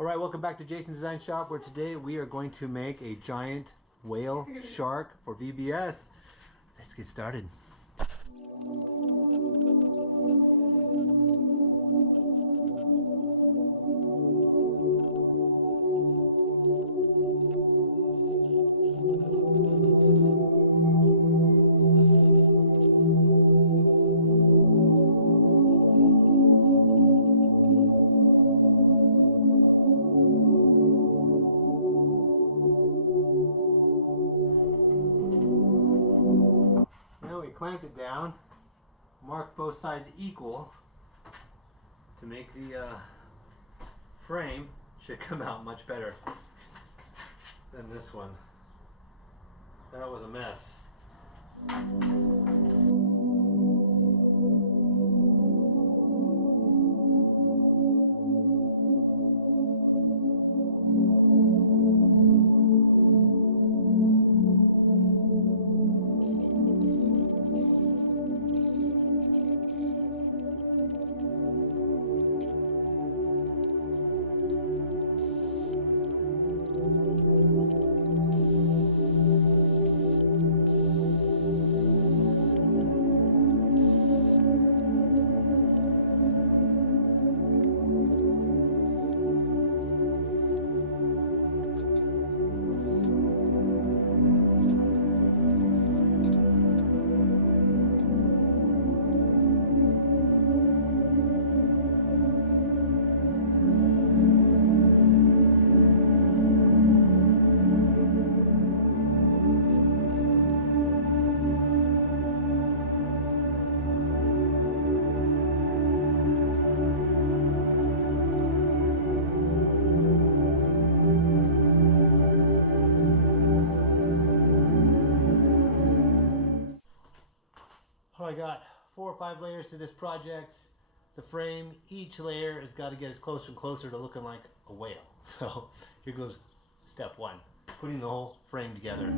Alright, welcome back to Jason's Design Shop, where today we are going to make a giant whale shark for VBS. Let's get started. Clamped it down, mark both sides equal to make the frame. Should come out much better than this one. That was a mess. I got 4 or 5 layers to this project. The frame, each layer has got to get as closer and closer to looking like a whale. So here goes step 1, putting the whole frame together.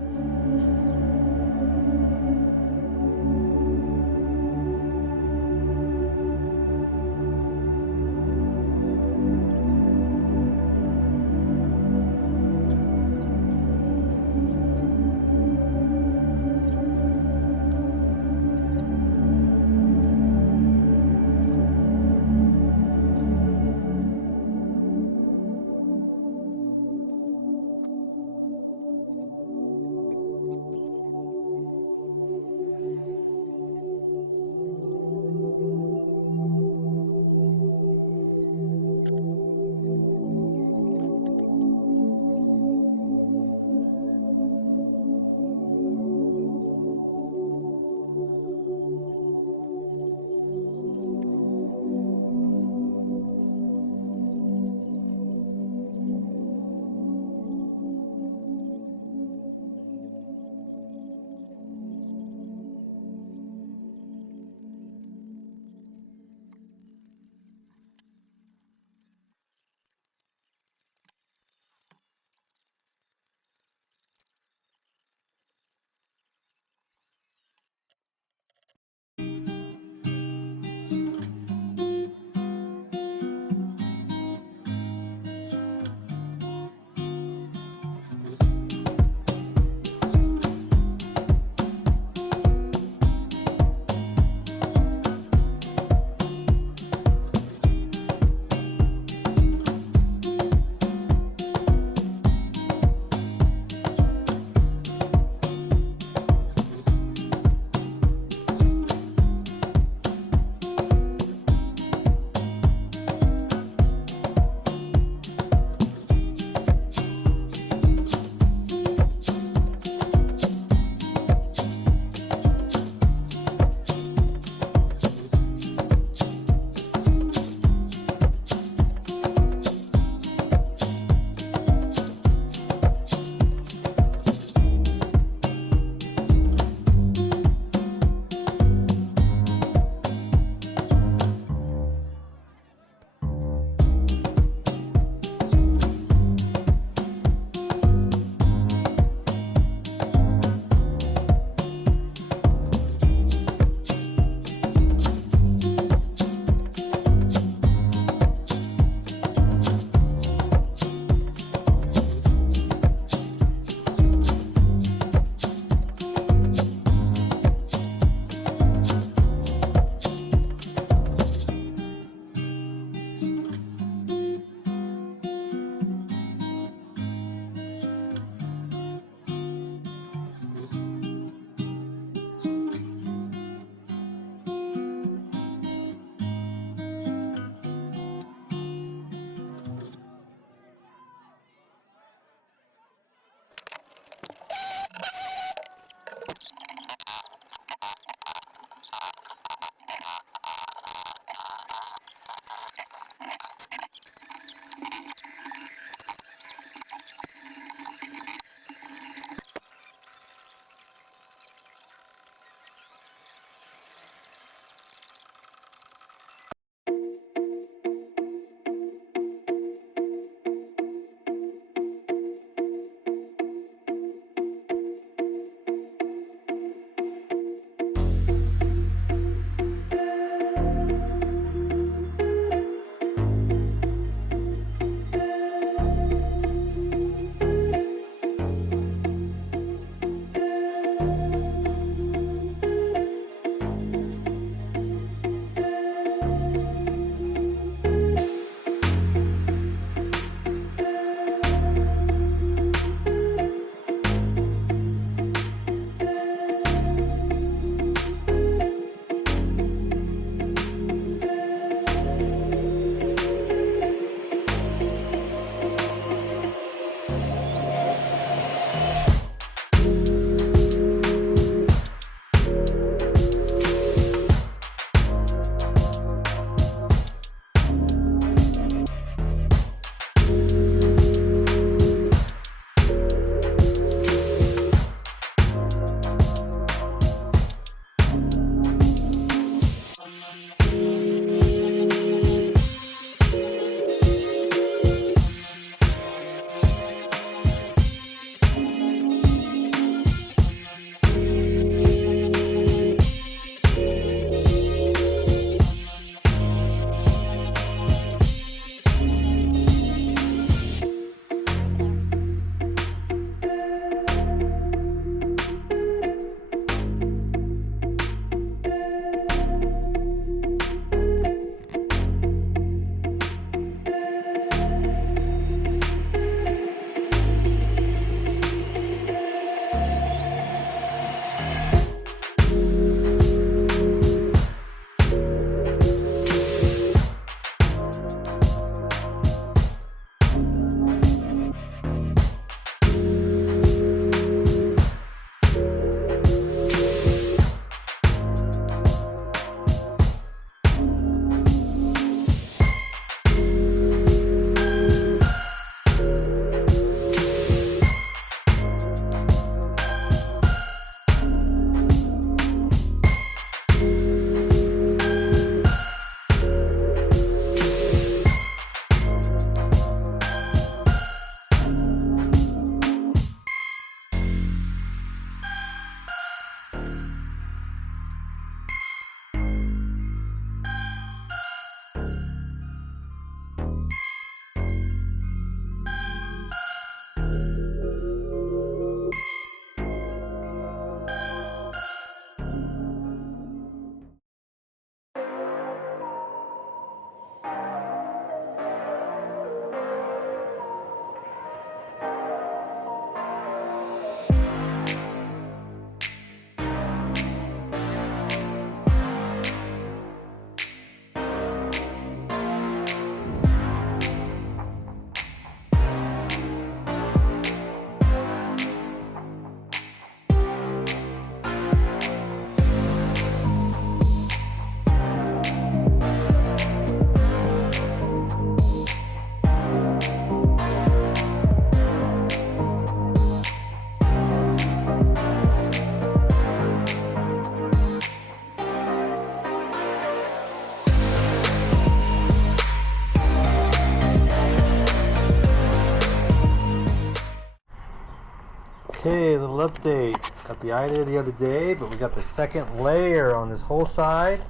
Okay, a little update. Got the eye there the other day, but we got the second layer on this whole side.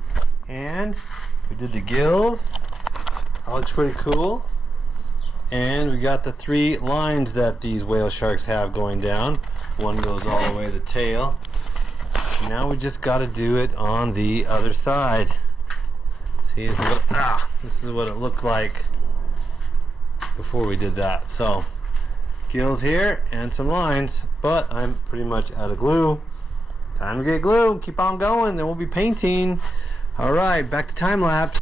And we did the gills. That looks pretty cool. And we got the 3 lines that these whale sharks have going down. One goes all the way to the tail. Now we just got to do it on the other side. See, this is what it looked like before we did that. So, gills here and some lines, but I'm pretty much out of glue. Time to get glue. Keep on going, then we'll be painting. All right, back to time lapse.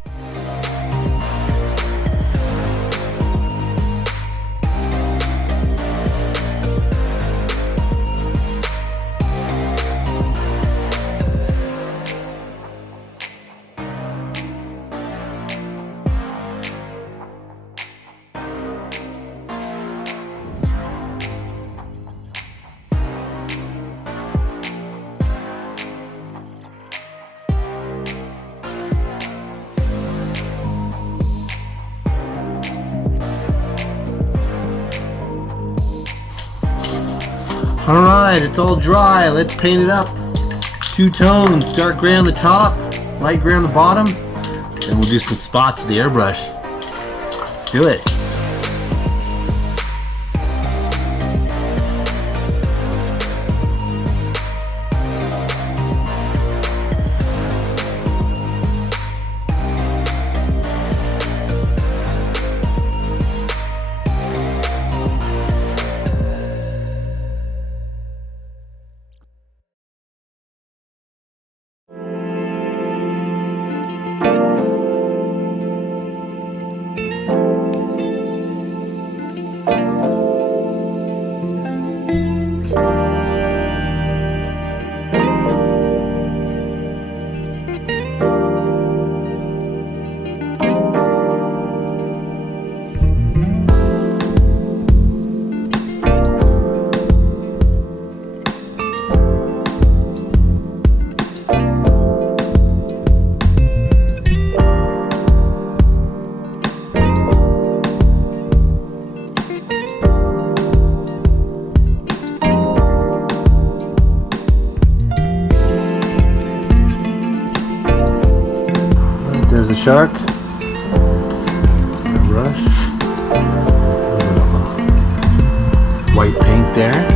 Alright, it's all dry. Let's paint it up. 2 tones, dark gray on the top, light gray on the bottom, and we'll do some spots with the airbrush. Let's do it. There's a shark. A brush. A little bit of white paint there.